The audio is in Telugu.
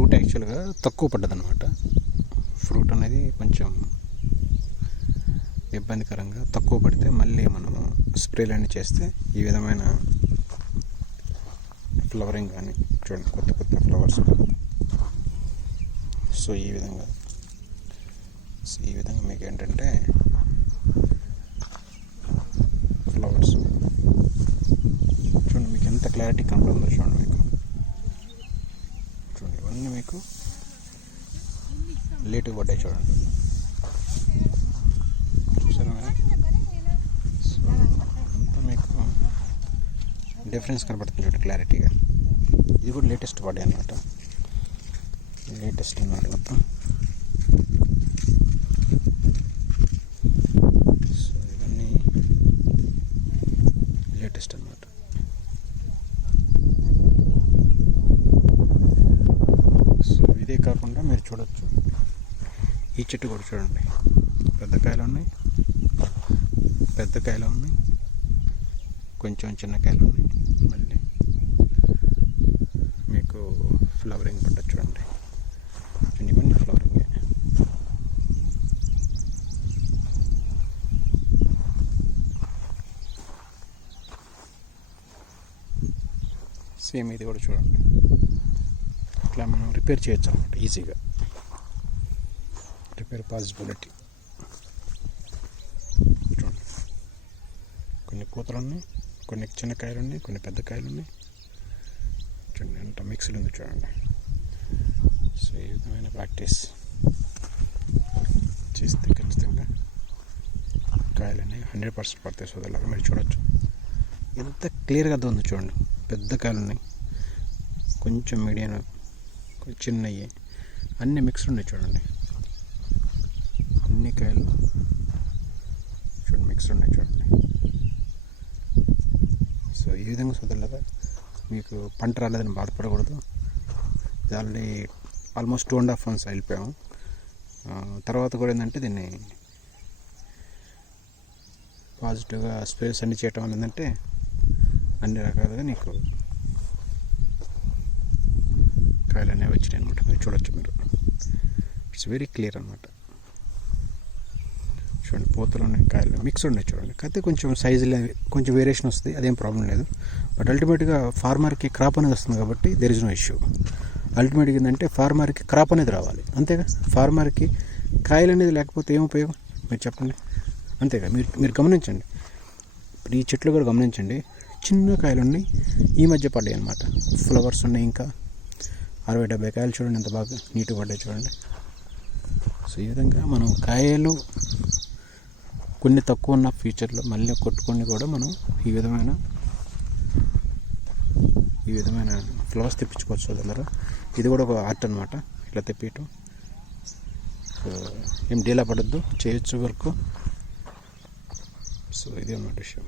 ఫ్రూట్ యాక్చువల్గా తక్కువ పడ్డది అనమాట ఫ్రూట్ అనేది కొంచెం ఇబ్బందికరంగా తక్కువ పడితే మళ్ళీ మనము స్ప్రేలన్నీ చేస్తే ఈ విధమైన ఫ్లవరింగ్ కానీ చూడండి కొత్త కొత్త ఫ్లవర్స్ సో ఈ విధంగా. సో ఈ విధంగా మీకు ఏంటంటే ఫ్లవర్స్. చూడండి మీకు ఎంత క్లారిటీ కనపడుతుందో చూడండి మీకు. అన్నీ మీకు. లేటుగా పడ్డాయి చూడండి. చూసారా సో అంతా మీకు డిఫరెన్స్ కనబడుతుంది చూడండి క్లారిటీగా. ఇది కూడా లేటెస్ట్ పడ్డాయి అనమాట లేటెస్ట్ అన్నమాట మొత్తం సో ఇవన్నీ లేటెస్ట్ అనమాట సో ఇదే కాకుండా మీరు చూడొచ్చు. ఈ చెట్టు కూడా చూడండి. పెద్ద కాయలు ఉన్నాయి. పెద్ద కాయలు ఉన్నాయి. కొంచెం చిన్న కాయలు ఉన్నాయి. మళ్ళీ మీకు ఫ్లవరింగ్ పడ్డ చూడండి. చూడండి, ఇవన్నీ ఫ్లవరింగే. సేమ్ ఇది కూడా చూడండి. ఇట్లా మనం రిపేర్ చేయొచ్చు అనమాట ఈజీగా. Repair possibility. చూడండి. కొన్ని కూతలు ఉన్నాయి కొన్ని చిన్న కాయలు ఉన్నాయి కొన్ని పెద్ద కాయలు ఉన్నాయి చూడండి అంత మిక్స్డ్ ఉంది చూడండి. సో ఈ విధమైన ప్రాక్టీస్ చేస్తే ఖచ్చితంగా కాయలు అనేవి హండ్రెడ్ పర్సెంట్ పడతాయి సోదరులాగా మీరు చూడొచ్చు. ఎంత క్లియర్గా ఉంది చూడండి. పెద్ద కాయలు ఉన్నాయి కొంచెం మీడియం చిన్నవి అన్నీ మిక్స్డ్ ఉన్నాయి చూడండి. అన్ని కాయలు చూడండి మిక్స్డ్ ఉన్నాయి చూడండి. సో ఈ విధంగా సోదరులాగా మీకు పంట రాలేదని బాధపడకూడదు. ఇది already almost two and half months వెళ్ళిపోయాము తర్వాత కూడా ఏంటంటే దీన్ని పాజిటివ్గా స్ప్రేస్ అన్ని చేయటం వల్ల ఏంటంటే అన్ని రకాలుగా నీకు కాయలు అనేవి వచ్చినాయి అనమాట మీరు చూడొచ్చు మీరు. ఇట్స్ వెరీ క్లియర్ అనమాట చూడండి పూతలు ఉన్నాయి కాయలు మిక్స్ ఉన్నాయి చూడండి. అయితే కొంచెం సైజులు కొంచెం వేరియేషన్ వస్తుంది అదేం ప్రాబ్లం లేదు. బట్ అల్టిమేట్గా ఫార్మర్కి క్రాప్ అనేది వస్తుంది కాబట్టి దెర్ ఇస్ నో ఇష్యూ అల్టిమేట్గా ఏంటంటే ఫార్మర్కి క్రాప్ అనేది రావాలి. అంతేగా ఫార్మర్కి కాయలు అనేది లేకపోతే ఏం ఉపయోగం? మీరు చెప్పండి. అంతేగా మీరు మీరు గమనించండి. ఈ చెట్లు కూడా గమనించండి. చిన్న కాయలు ఉన్నాయి ఈ మధ్య పడ్డాయి అనమాట ఫ్లవర్స్ ఉన్నాయి ఇంకా. అరవై డెబ్బై కాయలు చూడండి ఎంత బాగా నీట్గా పడ్డాయి చూడండి. సో ఈ విధంగా మనం కాయలు కొన్ని తక్కువ ఉన్న ఫ్యూచర్లో మళ్ళీ కొట్టుకొని కూడా మనం ఈ విధమైన ఈ విధమైన ఫ్లవర్స్ తెప్పించుకోవచ్చు సోదరులారా. ఇది కూడా ఒక ఆర్ట్ అనమాట ఇట్లా తెప్పియటం. సో ఏం డీలా పడద్దు చేయొచ్చు వరకు. సో ఇదే అన్నమాట విషయం.